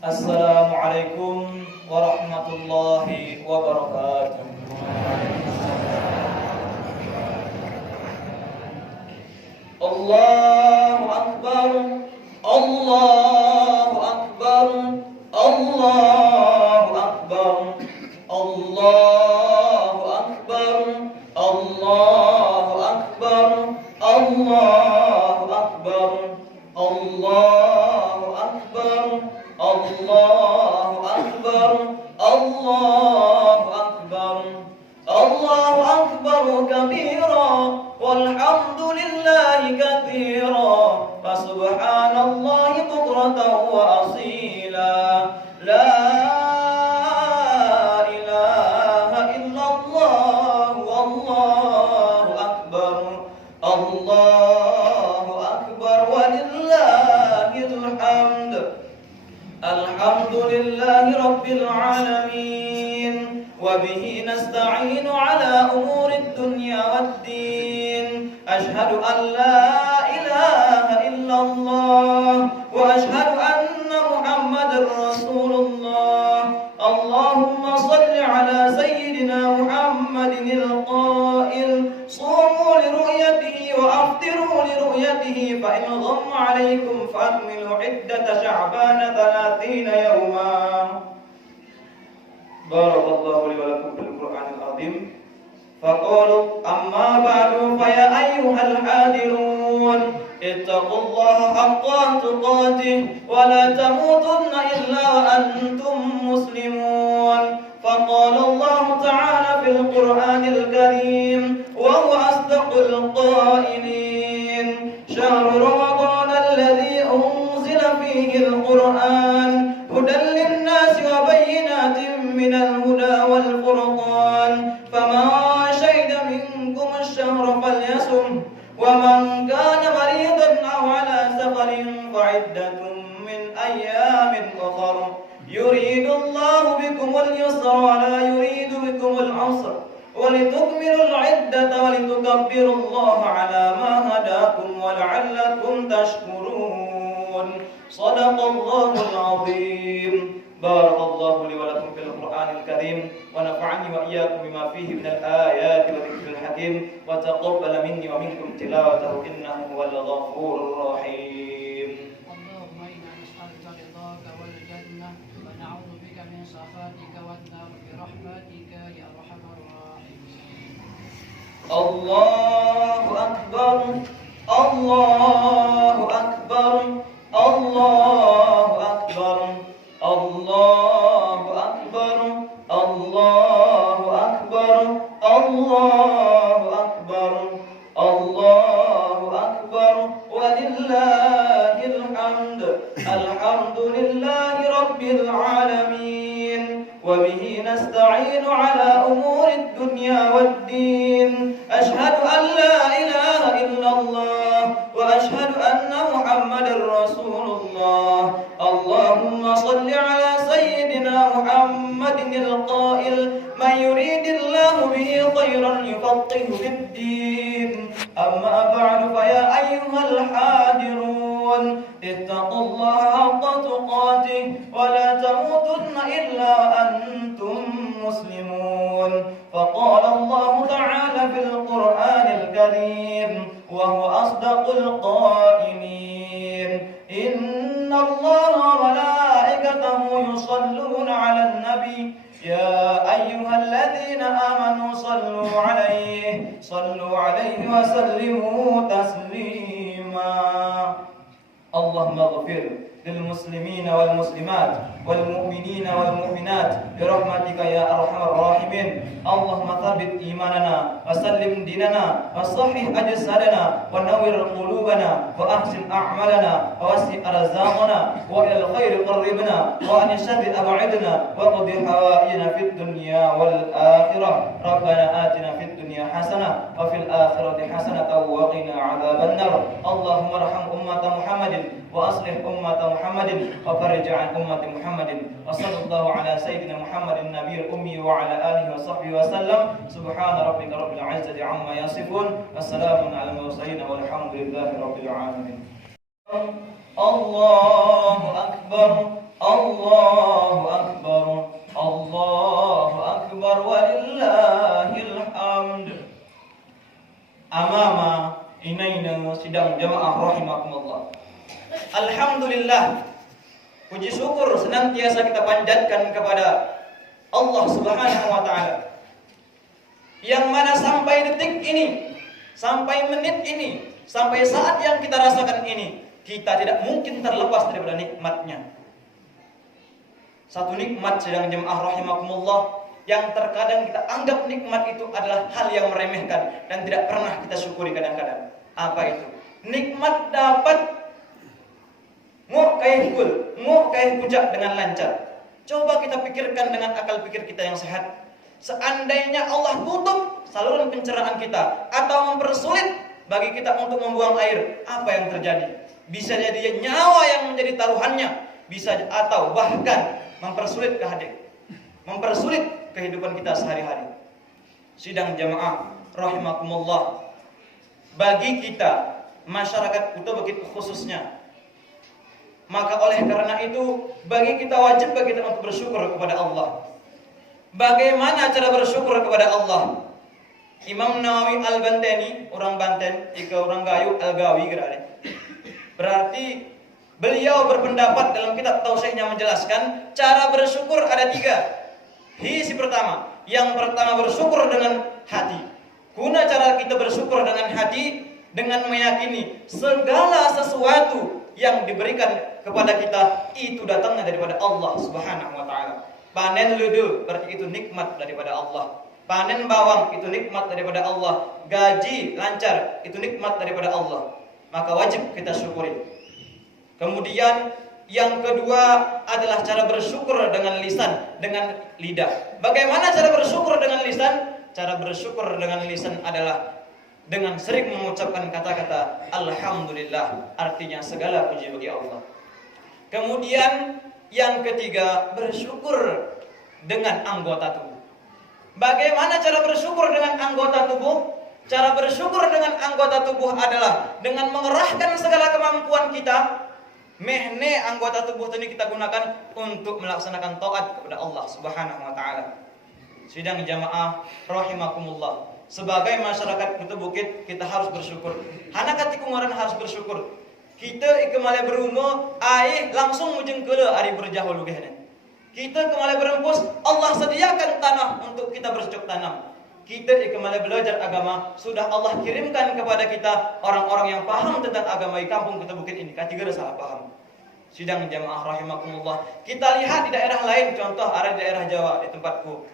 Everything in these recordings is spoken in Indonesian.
Assalamualaikum warahmatullahi wabarakatuh. Allahu Akbar, Allahu Akbar, Allahu Akbar, Allahu Akbar, Allahu Akbar, Allahu Akbar, Allahu Akbar, Allahu Akbar, Allahu Akbar, Allahu Akbar kabira walhamdulillahi katsira wa subhanallahi bukratan wa asila. La ilaha illallah wallahu akbar, Allahu akbar walillahil hamd. Alhamdulillahi rabbil alamin wa bihi nasta'inu ala umurid dunya waddin. Ashhadu an la ilaha illallah wa ashhadu anna Muhammadar Rasulullah. Allahumma salli ala sayyidina Muhammadin al-qail sumu li ru'yatihi wa aftiru li ru'yatihi fa in ghamma alaykum fa akmilu iddata sya'bana 30 yawma. Barakallahu li wa lakum bil Qur'anil azim. Faqalu amma ba'du fa ya ayyuhal hadirun ittaqullaha haqqa tuqatih wa la tamutunna illa wa antum muslimun. Faqala Allah ta'ala fil Qur'anil karim wa huwa asdaqul qailin. Shahru Ramadan alladhi unzila fihi al-Qur'an hudan lin-nasi wa bayyinatin minal huda wal furqan. Faman الشهر فليصم ومن كان مريضا أو على سفر فعدة من أيام أخر يريد الله بكم اليسر ولا يريد بكم العسر ولتكملوا العدة ولتكبروا الله على ما هداكم ولعلكم تشكرون. صدق الله العظيم. بارك الله لي ولكم في القرآن الكريم ونفعني وإياكم بما فيه من الآيات والذكر الحكيم وتقبل مني ومنكم تلاوته إنه هو الغفور الرحيم. اللهم إنا نسألك رضاك والجنة ونعوذ بك من سخطك والنار برحمتك يا أرحم الراحمين. الله أكبر، الله أكبر، الله أكبر، الله أكبر، الله أكبر، الله أكبر، الله أكبر ولله الحمد. الحمد لله رب العالمين وبه نستعين على أمور الدنيا والدين. أشهد أن لا إله إلا الله وأشهد أن محمدا رسول الله. اللهم صل على سيدنا محمد القائل من يريد الله به خيرا يفقهه في الدين. أما بعد فيا أيها الحاضرون اتقوا الله حق تقاته ولا تموتن إلا وأنتم مسلمون. فقال الله تعالى في القرآن الكريم وهو أصدق القائلين إن الله وملائكته يصلون على النبي يا أيها الذين آمنوا صلوا عليه وسلموا تسليما. اللهم اغفر للمسلمين والمسلمات والمؤمنين والمؤمنات برحمتك يا أرحم الراحمين. اللهم ثبت إيماننا وسلم ديننا وصحح أجسادنا ونور قلوبنا وأحسن أعمالنا ووسع أرزاقنا وإلى الخير قربنا وعن الشر أبعدنا وقض حوائجنا في الدنيا والآخرة. ربنا آتنا في الدنيا حسنة وفي الآخرة حسنة وقنا عذاب النار. اللهم ارحم أمة محمد وأصلح أمة محمد وفرج عن أمة محمد. وصلى الله على سيدنا محمد النبي الأمي وعلى آله وصحبه وسلم. سبحان ربك رب العزة عما يصفون والسلام على المرسلين والحمد لله رب العالمين. الله أكبر Allahu Akbar, Allahu Akbar, walillahil hamd. Amama inaina sidang jamaah rahimakumullah. Alhamdulillah, puji syukur senantiasa kita panjatkan kepada Allah Subhanahu wa taala, yang mana sampai detik ini, sampai menit ini, sampai saat yang kita rasakan ini, kita tidak mungkin terlepas daripada nikmatnya. Satu nikmat sedang jemaah rahimakumullah yang terkadang kita anggap nikmat itu adalah hal yang meremehkan dan tidak pernah kita syukuri kadang-kadang. Apa itu? Nikmat dapat ngukai hujak dengan lancar. Coba kita pikirkan dengan akal pikir kita yang sehat. Seandainya Allah tutup saluran pencernaan kita atau mempersulit bagi kita untuk membuang air, apa yang terjadi? Bisa jadi nyawa yang menjadi taruhannya, bisa atau bahkan mempersulit kehidupan kita sehari-hari. Sidang jamaah rahimakumullah, bagi kita masyarakat Kuta Bukit khususnya, maka oleh karena itu bagi kita wajib bagi kita untuk bersyukur kepada Allah. Bagaimana cara bersyukur kepada Allah? Imam Nawawi Al-Bantani, orang Banten, orang Gayo Al-Gawi berarti beliau berpendapat dalam kitab Tausiahnya menjelaskan cara bersyukur ada 3. Hisi pertama, yang pertama bersyukur dengan hati. Guna cara kita bersyukur dengan hati dengan meyakini segala sesuatu yang diberikan kepada kita itu datangnya daripada Allah Subhanahu wa taala. Panen ludu berarti itu nikmat daripada Allah. Panen bawang itu nikmat daripada Allah. Gaji lancar itu nikmat daripada Allah. Maka wajib kita syukuri. Kemudian yang kedua adalah cara bersyukur dengan lisan, dengan lidah. Bagaimana cara bersyukur dengan lisan? Cara bersyukur dengan lisan adalah dengan sering mengucapkan kata-kata Alhamdulillah, artinya segala puji bagi Allah. Kemudian yang ketiga, bersyukur dengan anggota tubuh. Bagaimana cara bersyukur dengan anggota tubuh? Cara bersyukur dengan anggota tubuh adalah dengan mengerahkan segala kemampuan kita. Mehne anggota tubuh ini kita gunakan untuk melaksanakan taat kepada Allah Subhanahu wa taala. Sidang jamaah rahimakumullah. Sebagai masyarakat Kuta Bukit kita harus bersyukur. Hana katiku ngaran harus bersyukur. Kita kemale berumah ai langsung mujeng keula ari berjahul gehne. Kita kemale berempus Allah sediakan tanah untuk kita bercocok tanam. Kita kemale belajar agama sudah Allah kirimkan kepada kita orang-orang yang paham tentang agama di kampung Kuta Bukit ini. Katigara salah paham. Sidang jamaah rahimakumullah. Kita lihat di daerah lain, contoh ada di daerah Jawa di tempatku.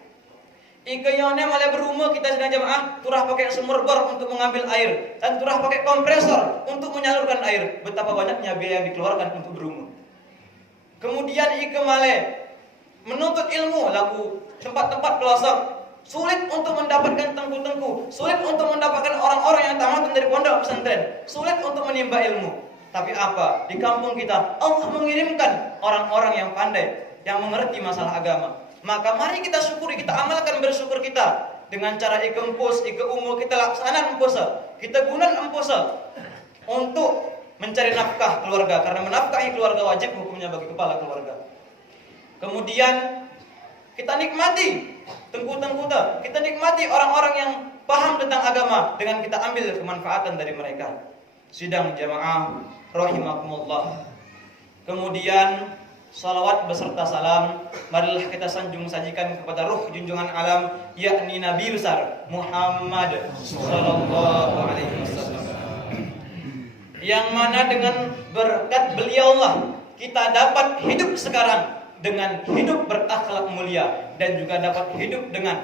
Ikayone malah berumah kita sedang jamaah turah pakai sumur bor untuk mengambil air dan turah pakai kompresor untuk menyalurkan air. Betapa banyaknya biaya yang dikeluarkan untuk berumah. Kemudian ike male menuntut ilmu lagu tempat-tempat pelosok, sulit untuk mendapatkan tengku-tengku, sulit untuk mendapatkan orang-orang yang tamat dari pondok pesantren, sulit untuk menimba ilmu. Tapi apa? Di kampung kita Allah mengirimkan orang-orang yang pandai, yang mengerti masalah agama. Maka mari kita syukuri, kita amalkan bersyukur kita dengan cara ikempus, ikeumu kita laksanakan empusa, kita gunakan empusa untuk mencari nafkah keluarga, karena menafkahi keluarga wajib hukumnya bagi kepala keluarga. Kemudian kita nikmati tengku-tengkuta, kita nikmati orang-orang yang paham tentang agama dengan kita ambil kemanfaatan dari mereka. Sidang jamaah rahimakumullah. Kemudian salawat beserta salam marilah kita sanjung sajikan kepada ruh junjungan alam, yakni Nabi besar Muhammad sallallahu alaihi wasallam, yang mana dengan berkat beliaulah kita dapat hidup sekarang dengan hidup berakhlak mulia dan juga dapat hidup dengan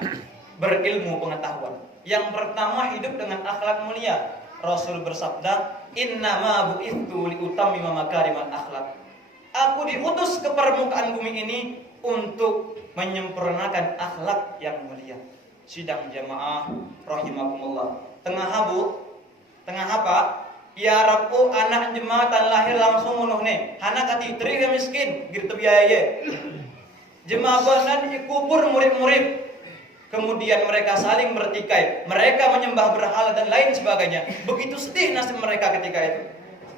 berilmu pengetahuan. Yang pertama, hidup dengan akhlak mulia. Rasul bersabda, "Innama bu'itsu liutammima makarimal akhlak." Aku diutus ke permukaan bumi ini untuk menyempurnakan akhlak yang mulia. Sidang jamaah rahimakumullah. Tengah apa? Ya Rabbu anak jemaatan lahir langsung menuhne. Hana kati tri miskin gitu biaya. Jemaah banan ikubur murid-murid. Kemudian mereka saling bertikai, mereka menyembah berhala dan lain sebagainya. Begitu sedih nasib mereka ketika itu.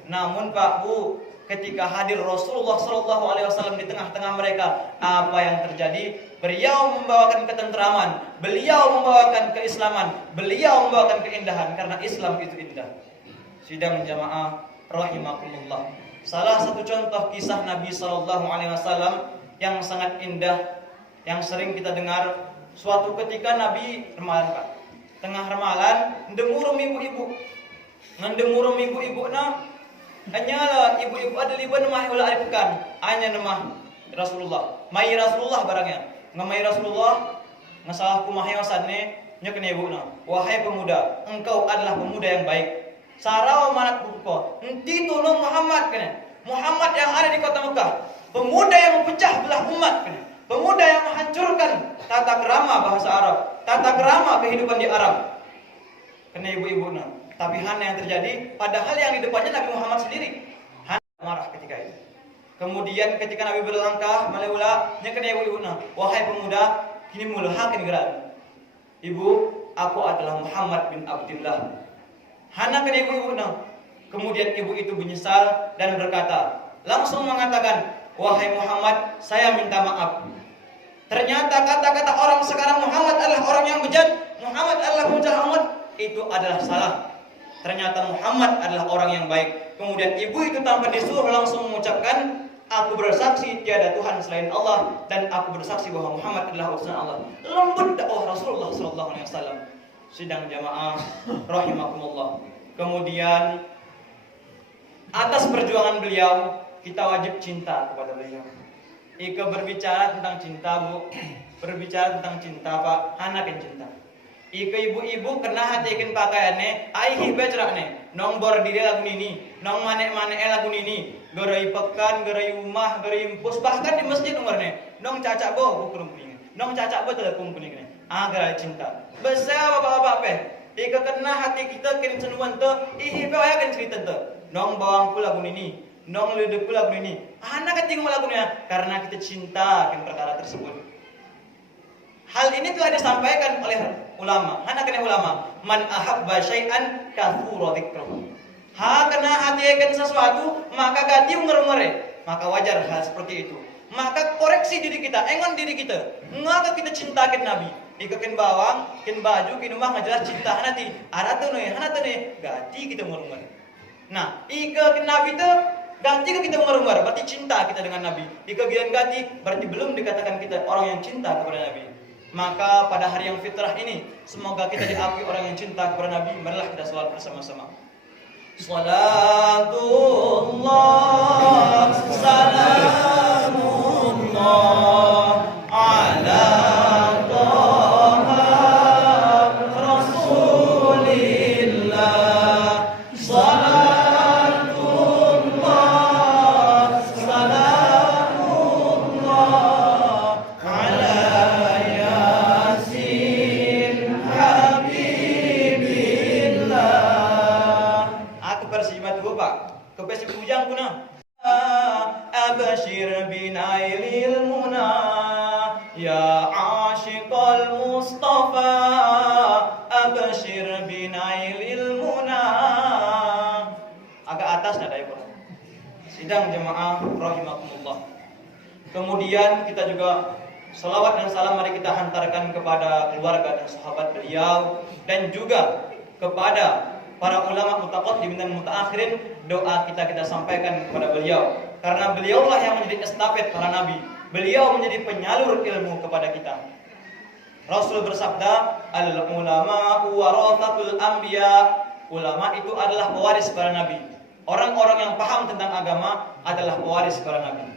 Namun Pak Bu, ketika hadir Rasulullah Shallallahu Alaihi Wasallam di tengah-tengah mereka, apa yang terjadi? Beliau membawakan ketentraman, beliau membawakan keislaman, beliau membawakan keindahan, karena Islam itu indah. Sidang jamaah rahimakumullah. Salah satu contoh kisah Nabi Shallallahu Alaihi Wasallam yang sangat indah, yang sering kita dengar. Suatu ketika Nabi ramalan, Pak. Tengah ramalan, ndemurum ibu-ibu. Ndemurum ibu-ibu na, hanyalah ibu-ibu ada liban nemah ulah ari pekan. Hanya nemah Rasulullah. Mai Rasulullah barangnya. Ngamai Rasulullah, ngasalah kumaha wasanne nya kena ibu na. Wahai pemuda, engkau adalah pemuda yang baik. Sarau manat buku. Enti tolong Muhammad kena. Muhammad yang ada di kota Mekah. Pemuda yang memecah belah umat kena. Pemuda yang menghancurkan tata kerama bahasa Arab, tata kerama kehidupan di Arab. Kena ibu-ibu na. Tapi hana yang terjadi, padahal yang di depannya Nabi Muhammad sendiri. Hana marah ketika itu. Kemudian ketika Nabi berlangkah meleula, nya kena ibu-ibu na. Wahai pemuda, kini mulahakeun gerak. Ibu, aku adalah Muhammad bin Abdullah. Hana kena ibu-ibu na. Kemudian ibu itu menyesal dan berkata, langsung mengatakan, wahai Muhammad, saya minta maaf. Ternyata kata-kata orang sekarang Muhammad adalah orang yang bejat, Muhammad adalah bocah amat, itu adalah salah. Ternyata Muhammad adalah orang yang baik. Kemudian ibu itu tanpa disuruh langsung mengucapkan, aku bersaksi tiada Tuhan selain Allah, dan aku bersaksi bahwa Muhammad adalah utusan Allah. Lembut dakwah Rasulullah Sallallahu Alaihi Wasallam. Sidang jamaah rahimakumullah. Kemudian atas perjuangan beliau, kita wajib cinta kepada beliau. Ika berbicara tentang cinta, Bu. Berbicara tentang cinta, Pak. Anak yang cinta. Ika ibu-ibu kena hatikan pakaiannya, aihi bejrakne. Nong bor diri lagu nini, nong manek-manek lagu nini. Gerai pekan, gerai rumah, gerai impus, bahkan di masjid umurnya. Nong cacak bo, buku kuning. Nong cacak bo telekung kuning. Gerai cinta. Besar bapak-bapak pe. Ika kena hati kita kirim senuan tu, ihi pe ayakan cerita tu. Nong bawang pula lagu nini. Nong ledek pula lagu ini. Anak ketinggalan lagunya karena kita cinta akan perkara tersebut. Hal ini telah disampaikan oleh ulama. Anak kena ulama. Man ahabba syai'an kathura dzikrahu. Ha kena hati akan sesuatu maka ganti ngere-ngere. Maka wajar hal seperti itu. Maka koreksi diri kita, engon diri kita. Ngapa kita cintakan Nabi? Ikakin bawang, kin baju, kin rumah ngajelas cinta hanati. Hana tuh nih, ganti kita ngere-ngere. Nah, ikakin Nabi itu ganti kita merumbar, berarti cinta kita dengan Nabi. Jika kita ganti, berarti belum dikatakan kita orang yang cinta kepada Nabi. Maka pada hari yang fitrah ini, semoga kita diakui orang yang cinta kepada Nabi. Marilah kita salat bersama-sama. Salatullah, salamullah ala abashir binailil muna ya ashiqal mustafa abashir binailil muna. Agak atas nada ya, Bro. Sidang jemaah rahimakumullah. Kemudian kita juga salawat dan salam mari kita hantarkan kepada keluarga dan sahabat beliau dan juga kepada para ulama mutaqaddim dan mutaakhirin. Doa kita sampaikan kepada beliau karena beliaulah yang menjadi estafet para nabi. Beliau menjadi penyalur ilmu kepada kita. Rasul bersabda, al ulama warathatul anbiya. Ulama itu adalah pewaris para nabi. Orang-orang yang paham tentang agama adalah pewaris para nabi.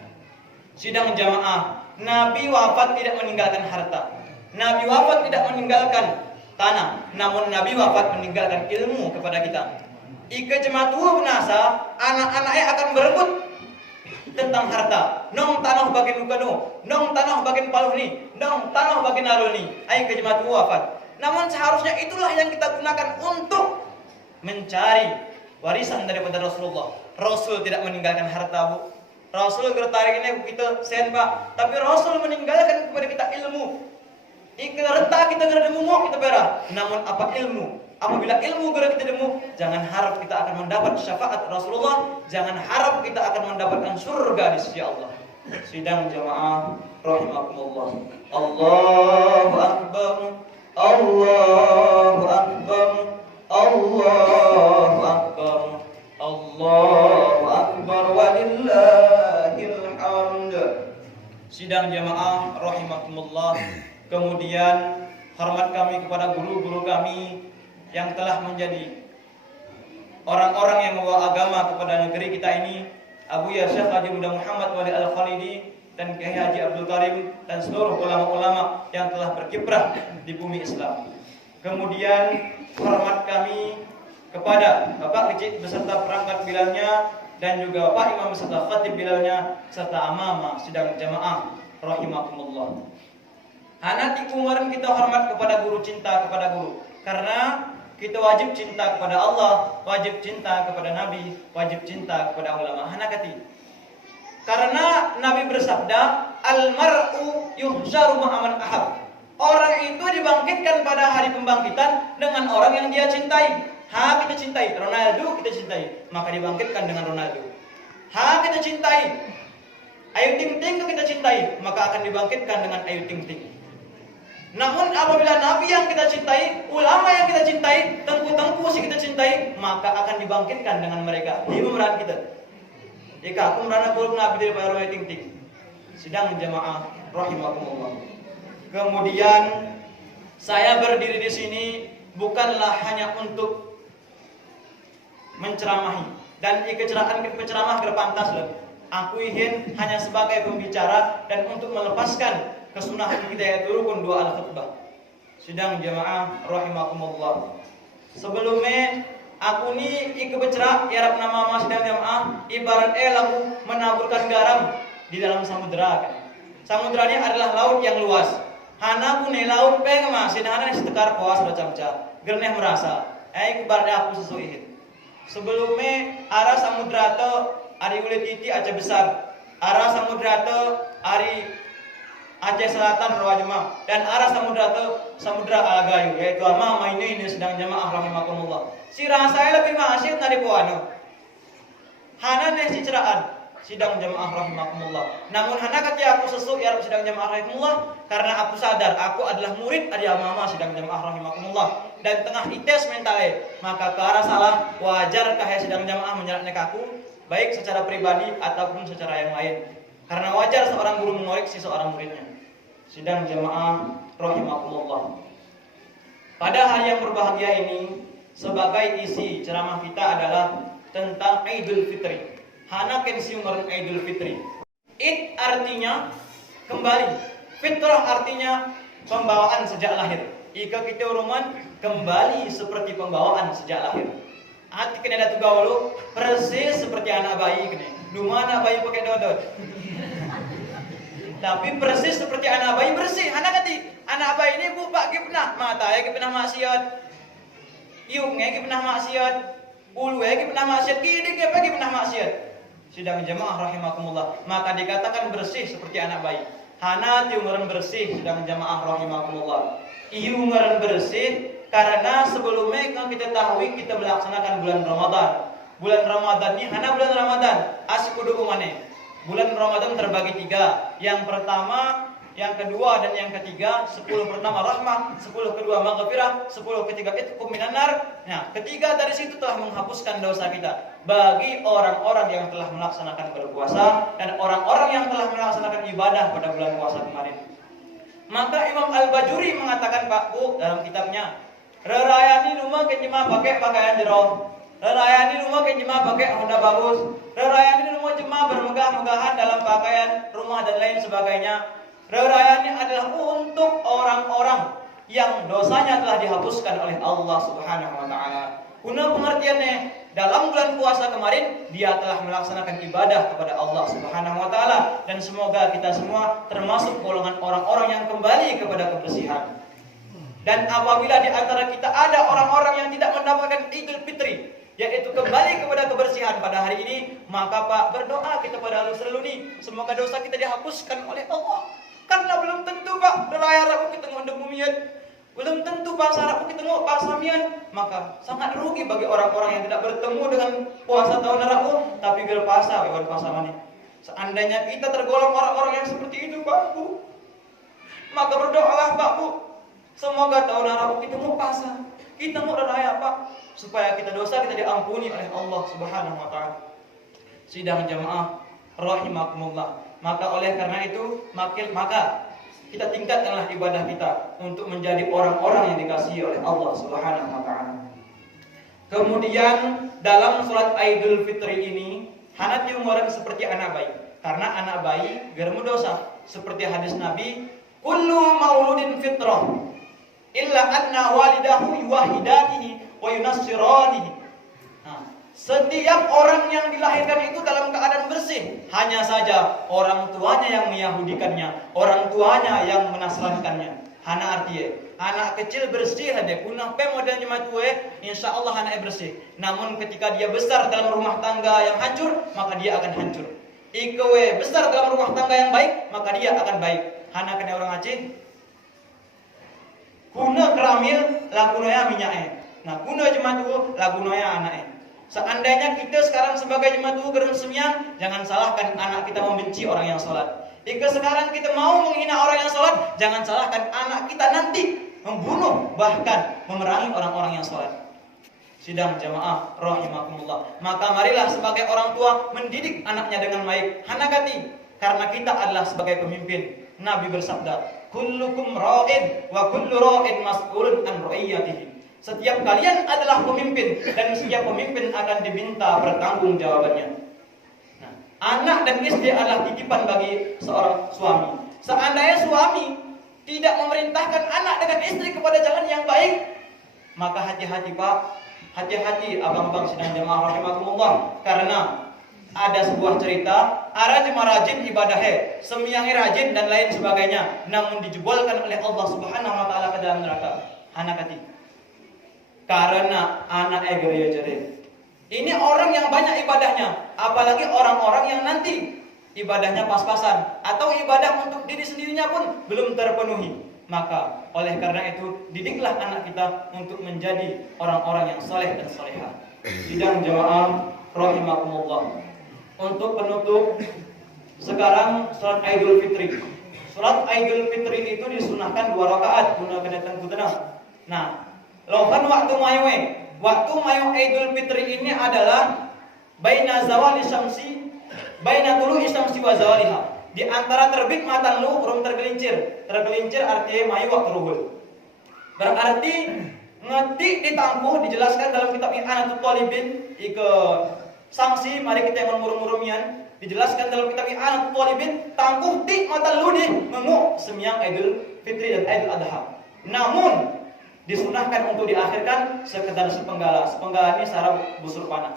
Sidang jamaah, Nabi wafat tidak meninggalkan harta. Nabi wafat tidak meninggalkan tanah, namun Nabi wafat meninggalkan ilmu kepada kita. Ika jemaatuh benasa, anak-anaknya akan berebut tentang harta. Nong tanah bagian ukano, nong tanah bagian paluh ni, nong tanah bagian arul ni. Ika jemaatuh wafat. Namun seharusnya itulah yang kita gunakan untuk mencari warisan daripada Rasulullah. Rasul tidak meninggalkan harta, Bu. Rasul gertarik ini kita sen, Pak. Tapi Rasul meninggalkan kepada kita ilmu. Ika renta kita gerada mumuk kita berah. Namun apa ilmu? Apabila ilmu guru kita ilmu, jangan harap kita akan mendapat syafaat Rasulullah, jangan harap kita akan mendapatkan surga di sisi Allah. Sidang jamaah rahimakumullah. Allahu akbar. Allahu akbar. Allahu akbar. Allahu akbar walillahil hamd. Sidang jamaah rahimakumullah. Kemudian hormat kami kepada guru-guru kami yang telah menjadi orang-orang yang membawa agama kepada negeri kita ini, Abuya Syekh Haji Muda Muhammad Wali Al-Khalidi dan Kiai Haji Abdul Karim dan seluruh ulama-ulama yang telah berkiprah di bumi Islam. Kemudian hormat kami kepada Bapak Kecik beserta perangkat bilalnya dan juga Bapak Imam beserta khatib bilalnya serta amama sidang jamaah rahimakumullah. Anak kemarin kita hormat kepada guru, cinta kepada guru, karena kita wajib cinta kepada Allah, wajib cinta kepada Nabi, wajib cinta kepada ulama. Hanakati. Karena Nabi bersabda, "Al-mar'u yuhsyaru ma'aman ahab." Orang itu dibangkitkan pada hari pembangkitan dengan orang yang dia cintai. Kita cintai Ronaldo, kita cintai, maka dibangkitkan dengan Ronaldo. Kita cintai Ayu Ting Ting, kita cintai, maka akan dibangkitkan dengan Ayu Ting Ting. Namun apabila Nabi yang kita cintai, ulama yang kita cintai, tengku-tengku si kita cintai, maka akan dibangkitkan dengan mereka. Ini pemeran kita. Jika aku merana buruk Nabi daripada Ayu Ting Ting. Sidang jamaah rahimakumullah. Kemudian saya berdiri di sini bukanlah hanya untuk menceramahi, dan penceramah berpantas loh. Aku ingin hanya sebagai pembicara dan untuk melepaskan kesunahan kita yaitu rukun doa al-khutbah. Sidang jamaah rahimakumullah. Sebelumnya aku ni ikut bercerak ya nama mas sidang jamaah ibarat lagu menaburkan garam di dalam samudera kan. Samudera ini adalah laut yang luas. Hana ku ni laut peng mas sidang hana setekar puas bercamca. Gerneh merasa. Ibarat aku sesuai. Sebelumnya arah samudera tu ari ulit titi aja besar. Arah samudera tu ari Aceh Selatan Rawajema dan arah samudra Alagayu yaitu ama ini sedang jamaah rahimakumullah. Si rasanya lebih masih dari puano. Hana si ceraan sidang jamaah rahimakumullah. Namun hana kati aku sesu ya sidang jamaah rahimakumullah karena aku sadar aku adalah murid adi ama sidang jamaah rahimakumullah dan tengah ites mentale maka ke arah salah wajar kahya sidang jamaah menyelatnek aku baik secara pribadi ataupun secara yang lain. Karena wajar seorang guru mengoreksi seorang muridnya. Sidang jamaah rahimakumullah. Pada hari yang berbahagia ini, sebagai isi ceramah kita adalah tentang Idul Fitri. Hana kensiumer Idul Fitri. Id artinya kembali. Fitrah artinya pembawaan sejak lahir. Ika kita uruman kembali seperti pembawaan sejak lahir. Hati kena ada tugawalu persis seperti anak bayi kena. Duma anak bayi pakai dodot. Tapi persis seperti anak bayi bersih. Anak bayi ini bupak pernah mata ya pernah maksiat. Iungnya pernah maksiat. Ulunya pernah maksiat. Kidiknya pernah maksiat. Sidang jamaah rahimakumullah. Maka dikatakan bersih seperti anak bayi. Hana tiungaran bersih sidang jamaah rahimakumullah. Iungaran bersih karena sebelumnya kalau kita tahu kita melaksanakan bulan Ramadan. Bulan Ramadan ini hana bulan Ramadan. Asik kudu umane. Bulan Ramadan terbagi 3. Yang pertama, yang kedua dan yang ketiga. 10 pertama rahmah, 10 kedua maghfirah, 10 ketiga itqum minan nar. Nah, ketiga dari situ telah menghapuskan dosa kita bagi orang-orang yang telah melaksanakan berpuasa dan orang-orang yang telah melaksanakan ibadah pada bulan puasa kemarin. Maka Imam Al-Bajuri mengatakan Pak Bu dalam kitabnya, "Rerayani rumah kenjema pakai pakaian jero. Rerayani rumah kenjema pakai Honda bagus. Rerayani rumah jemaah bermegah-megahan dalam pakaian rumah dan lain sebagainya. Rerayani adalah untuk orang-orang yang dosanya telah dihapuskan oleh Allah Subhanahu wa taala. Guna pengertiannya, dalam bulan puasa kemarin dia telah melaksanakan ibadah kepada Allah Subhanahu wa taala dan semoga kita semua termasuk golongan orang-orang yang kembali kepada kebersihan. Dan apabila di antara kita ada orang-orang yang tidak mendapatkan Idul Fitri, yaitu kembali kepada kebersihan pada hari ini, maka Pak berdoa kita pada Al-Serluni semoga dosa kita dihapuskan oleh Allah. Karena belum tentu Pak, raya rabu kita ngondok mumian. Belum tentu bahasa Arab ketemu bahasa Mian, maka sangat rugi bagi orang-orang yang tidak bertemu dengan puasa tahun Arab, tapi berpuasa mana. Seandainya kita tergolong orang-orang yang seperti itu, Pak Bu, maka berdoalah Pak Bu, semoga tahun Arab ketemu puasa, kita mau raya Pak, supaya kita dosa kita diampuni oleh Allah Subhanahu wa taala. Sidang jamaah rahimakumullah. Maka oleh karena itu, maka kita tingkatkanlah ibadah kita untuk menjadi orang-orang yang dikasihi oleh Allah Subhanahu wa taala. Kemudian dalam salat Idul Fitri ini hanat diumumkan seperti anak bayi. Karena anak bayi germu dosa. Seperti hadis Nabi, kullu mauludin fitrah illa anna walidahu yuwahidanihi wa yunassiranihi. Setiap orang yang dilahirkan itu dalam keadaan bersih. Hanya saja orang tuanya yang meyahudikannya, orang tuanya yang menasrankannya. Hana artinya, anak kecil bersih ada punah pe modelnya matue, insya Allah anaknya bersih. Namun ketika dia besar dalam rumah tangga yang hancur, maka dia akan hancur. Ikewe besar dalam rumah tangga yang baik, maka dia akan baik. Hana kena orang Aceh, kuna keramil lagunoya minyaknya. Nah kuna jematu lagunoya anaknya. Seandainya kita sekarang sebagai jemaat gerem semyang, jangan salahkan anak kita membenci orang yang sholat. Jika sekarang kita mau menghina orang yang sholat, jangan salahkan anak kita nanti membunuh, bahkan memerangi orang-orang yang sholat. Sidang jamaah rahimakumullah. Maka marilah sebagai orang tua mendidik anaknya dengan baik. Hanakati, karena kita adalah sebagai pemimpin. Nabi bersabda, kullukum ra'in wa kullu ra'in mas'ulun an ra'iyatihi. Setiap kalian adalah pemimpin dan setiap pemimpin akan diminta pertanggungjawabannya. Nah, anak dan istri adalah titipan bagi seorang suami. Seandainya suami tidak memerintahkan anak dengan istri kepada jalan yang baik, maka hati-hati Pak, hati-hati abang-abang sidang jemaah rahimakumullah. Karena ada sebuah cerita, rajin marajin ibadahnya, semiyangnya rajin dan lain sebagainya, namun dijebolkan oleh Allah Subhanahu wa taala ke dalam neraka. Hanakati. Karena anak gereja jadi. Ini orang yang banyak ibadahnya, apalagi orang-orang yang nanti ibadahnya pas-pasan atau ibadah untuk diri sendirinya pun belum terpenuhi. Maka oleh karena itu didiklah anak kita untuk menjadi orang-orang yang soleh dan solehah. Sidang jamaah rahimakumullah. Untuk penutup, sekarang salat Idul Fitri. Salat Idul Fitri itu disunahkan 2 rakaat guna kenaikan kutana. Nah, lohan waktu mayue. Waktu mayu Idul Fitri ini adalah baina zawali syamsi, baina tulu'i syamsi wa zawaliha. Di antara terbit matang lu urung tergelincir. Tergelincir artinya mayu waktu ruhul. Berarti ngetik ditangguh dijelaskan dalam kitab I'anatul Talibin ike sanksi mari kita yang murung-murumian dijelaskan dalam kitab I'anatul Talibin tangguh tik mata lu deh menguk semyang Idul Fitri dan Idul Adha. Namun disunahkan untuk diakhirkan sekedar sepenggal. Sepenggal ini sarap busur panah.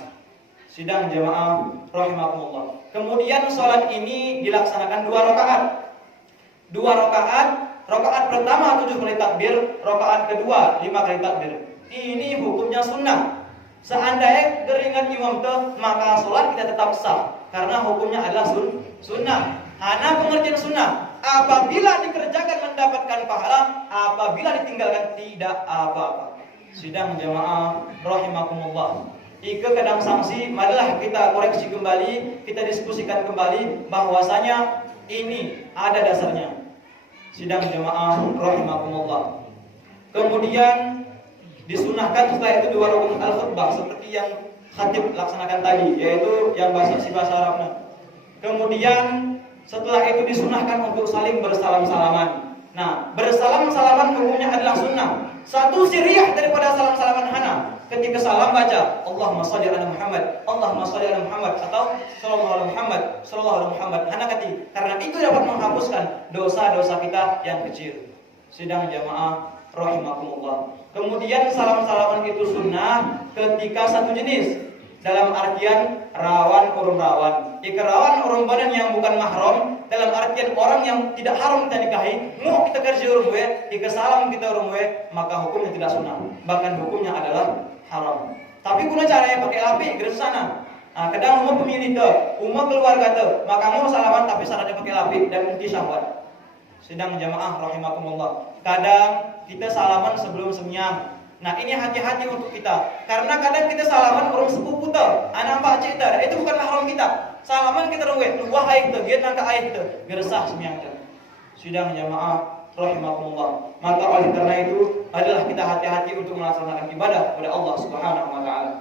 Sidang jamaah rahimakumullah. Kemudian sholat ini dilaksanakan 2 rakaat. 2 rakaat. Rakaat pertama 7 kali takbir, rakaat kedua 5 kali takbir. Ini hukumnya sunnah. Seandainya geringan imam itu, maka sholat kita tetap sah karena hukumnya adalah sunnah. Hanya pengertian sunnah. Apabila dikerjakan mendapatkan pahala, apabila ditinggalkan tidak apa-apa. Sidang jamaah rahimakumullah. Ike kadang sanksi, marilah kita koreksi kembali, kita diskusikan kembali bahwasanya ini ada dasarnya. Sidang jamaah rahimakumullah. Kemudian disunahkan setelah itu 2 rukun al-khutbah seperti yang khatib laksanakan tadi, yaitu yang bahasa Arabnya. Kemudian setelah itu disunahkan untuk saling bersalam-salaman. Nah, bersalam-salaman hukumnya adalah sunnah. Satu siriyah daripada salam-salaman hana. Ketika salam baca Allahumma shalli ala Muhammad, Allahumma shalli ala Muhammad atau sallallahu ala Muhammad, sallallahu ala Muhammad. Hana kati, karena itu dapat menghapuskan dosa-dosa kita yang kecil. Sidang jamaah rahimakumullah. Kemudian salam-salaman itu sunnah ketika satu jenis. Dalam artian rawan urung rawan. Jika rawan urung badan yang bukan mahram, dalam artian orang yang tidak haram kita nikahi, mau kita kerja urung we, jika salam kita urung we, maka hukumnya tidak sunnah. Bahkan hukumnya adalah haram. Tapi guna caranya pakai lapik ke sana. Nah, kadang umum pemilih tu, umum keluarga tu, maka mau salaman tapi syaratnya pakai lapik dan inti syahwat. Sidang jamaah rahimakumullah. kadang kita salaman sebelum semyang. Nah ini hati-hati untuk kita, karena kadang kita salaman orang sepupu tau, anak pak cik tau, itu bukan mahram kita. Salaman kita rongwe, luah air kita, giat nangka air kita, geresah semyang kita. Sidang jamaah rahimakumullah. Maka oleh karena itu adalah kita hati-hati untuk melaksanakan ibadah kepada Allah Subhanahu wa taala.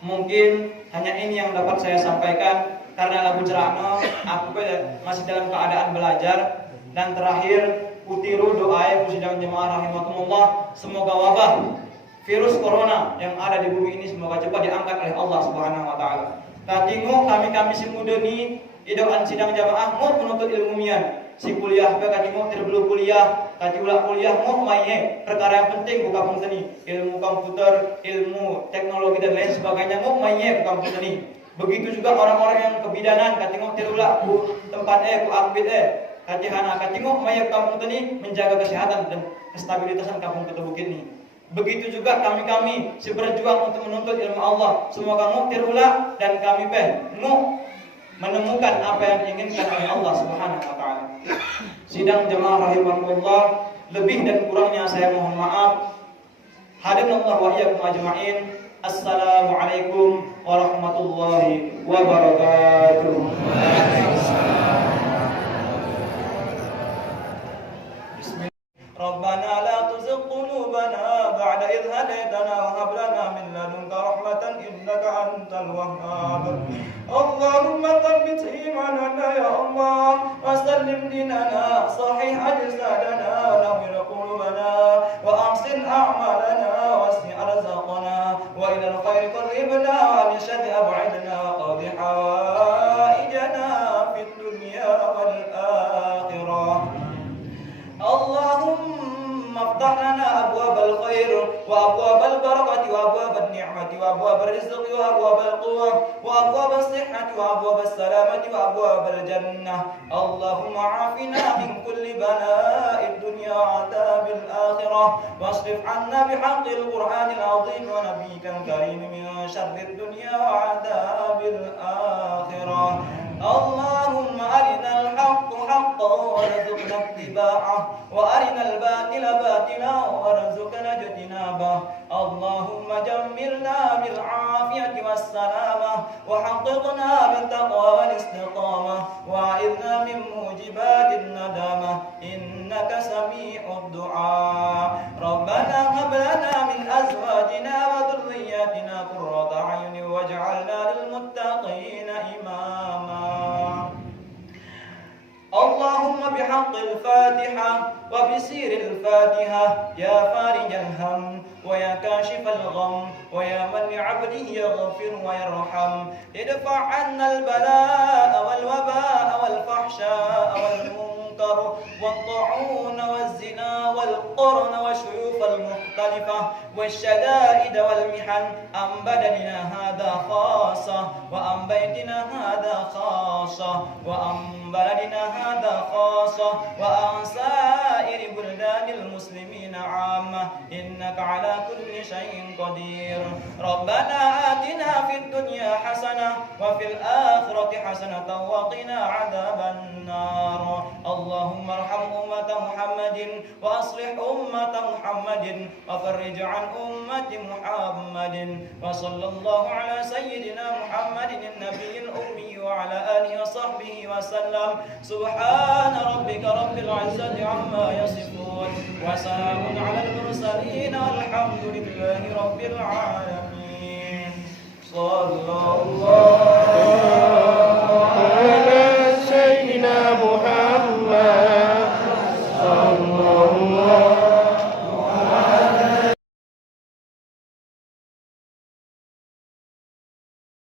Mungkin hanya ini yang dapat saya sampaikan karena lagu ceramah aku masih dalam keadaan belajar. Dan terakhir utiru doa sidang jemaah rahimakumullah, semoga wabah virus corona yang ada di bumi ini semoga cepat diangkat oleh Allah Subhanahu wa taala. Katingo kami si muda ni idoan sidang jamaah mau menuntut ilmu mian. Si kuliah ke katingo terbelu kuliah, kati ulah kuliah mau main perkara yang penting bukan kampung seni, ilmu komputer, ilmu teknologi dan lain sebagainya mau main ke kampung seni. Begitu juga orang-orang yang kebidanan katingo terulah tempat ku akbid Katihana katingo maya kampung tani menjaga kesehatan dan kestabilitasan kampung kita bukit ini. Begitu juga kami si berjuang untuk menuntut ilmu Allah. Semoga kamu terulah dan kami menemukan apa yang diinginkan oleh Allah Subhanahu wa taala. Sidang jemaah rahimakumullah, lebih dan kurangnya saya mohon maaf. Hadanallahu wa iyyakum ajma'in. Assalamualaikum warahmatullahi wabarakatuh. ربنا لا تزغ قلوبنا بعد إذ هديتنا وهب لنا من لدنك رحمة إنك أنت الوهاب اللهم ثبت إيماننا يا الله وسلم ديننا صحيح أجسادنا ونور قلوبنا وأحسن أعمالنا واسع أرزاقنا وإلى الخير قربنا ومن الشر أبعدنا وقض حوائجنا في الدنيا والآخرة اللهم افتح لنا أبواب الخير وأبواب البركة وأبواب النعمة وأبواب الرزق وأبواب القوة وأبواب الصحة وأبواب السلامة وأبواب الجنة اللهم عافنا من كل بلاء الدنيا وعذاب الآخرة واصرف عنا بحق القرآن العظيم ونبيك الكريم من شر الدنيا وعذاب الآخرة اللهم أرنا الحق حقا وارزقنا اتباعه وأرنا الباطل باطلا وارزقنا اجتنابه اللهم جملنا بالعافية والسلامة وحققنا بالتقوى والاستقامة وأعذنا من موجبات الندامة إنك سميع الدعاء ربنا هب لنا من أزواجنا وذرياتنا قرة أعين واجعلنا للمتقين إماما اللهم بحق الفاتحة وبسير الفاتحة يا فارج الهم ويا كاشف الغم ويا من لعبده يغفر ويرحم ادفع عنا البلاء والوباء والفحشاء والمنكر والطاعون والزنا والقرن والشيوخ المختلفة والشدائد والمحن عن بدننا هذا خاصة وعن بيتنا هذا خاصة وعن بلدنا هذا خاصة وعن سائر بلدان المسلمين عامة إنك على كل شيء قدير ربنا آتنا في الدنيا حسنة وفي الآخرة حسنة وقنا عذاب النار اللهم ارحم أمة محمد وأصلح أمة محمد وفرج عن أمة محمد وصلى الله على سيدنا محمد النبي الأمي وعلى آله وصحبه وسلم سبحان ربك رب العزة عما يصفون وسلام على المرسلين والحمد لله رب العالمين